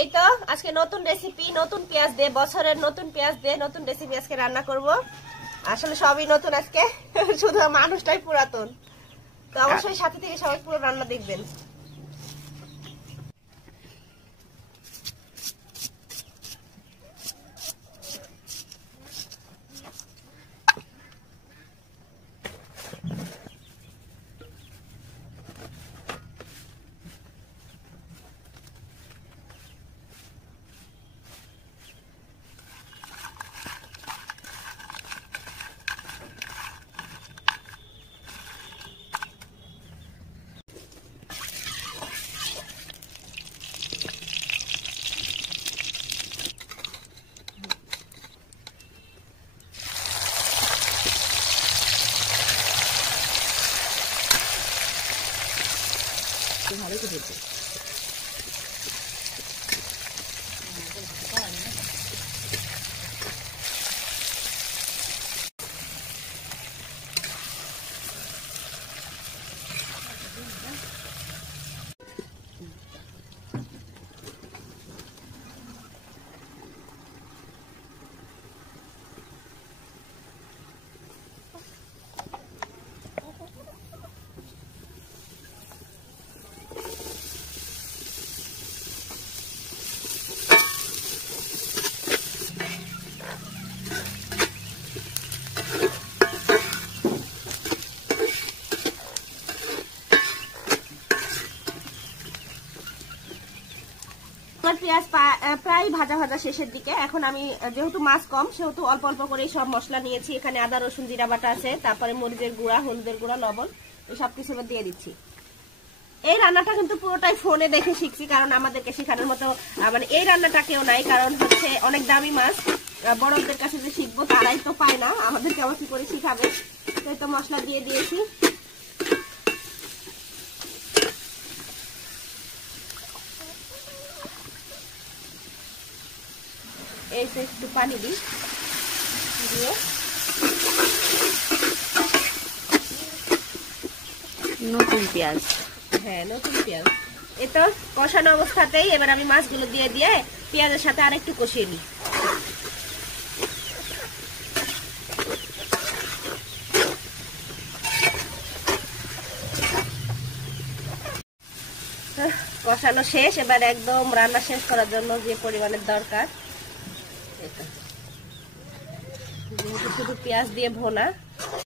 এই তো আজকে নতুন রেসিপি, নতুন পেঁয়াজ দিয়ে, বছরের নতুন পেঁয়াজ দিয়ে নতুন রেসিপি আজকে রান্না করব। আসলে সবই নতুন আজকে, শুধু মানুষটাই পুরাতন। তো অবশ্যই সাথে থেকে সবাই পুরো রান্না দেখবেন। ভালো করে পেঁয়াজ প্রায় ভাজা ভাজা শেষের দিকে। এখন আমি যেহেতু মাছ কম সেহেতু অল্প অল্প করে সব মশলা নিয়েছি। এখানে আদা রসুন জিরা বাটা আছে, তারপরে মরিচের গুঁড়া, হলুদের গুঁড়া, লবণ, এই সব কিছু দিয়ে দিচ্ছি। এই রান্নাটা কিন্তু পুরোটাই ফোনে দেখে শিখছি, কারণ আমাদেরকে শেখানোর মতো মানে এই রান্নাটা কেউ নাই। কারণ হচ্ছে অনেক দামি মাছ, বড়দের কাছে যে শিখবো তারাই তো পায় না, আমাদেরকে আবার কি করে শিখাবে। তো মশলা দিয়ে দিয়েছি। এই তো একটু পানি দিই, দিয়ে নতুন পেঁয়াজ, হ্যাঁ নতুন পেঁয়াজ। এটা কষানো অবস্থাতেই এবার আমি মাছগুলো দিয়ে দিয়ে পেঁয়াজের সাথে আরেকটু কষিয়ে নিই। কষানো শেষ, এবার একদম রান্না শেষ করার জন্য যে পরিমাণের দরকার, এটা যেহেতু শুধু পেঁয়াজ দিয়ে ভোনা,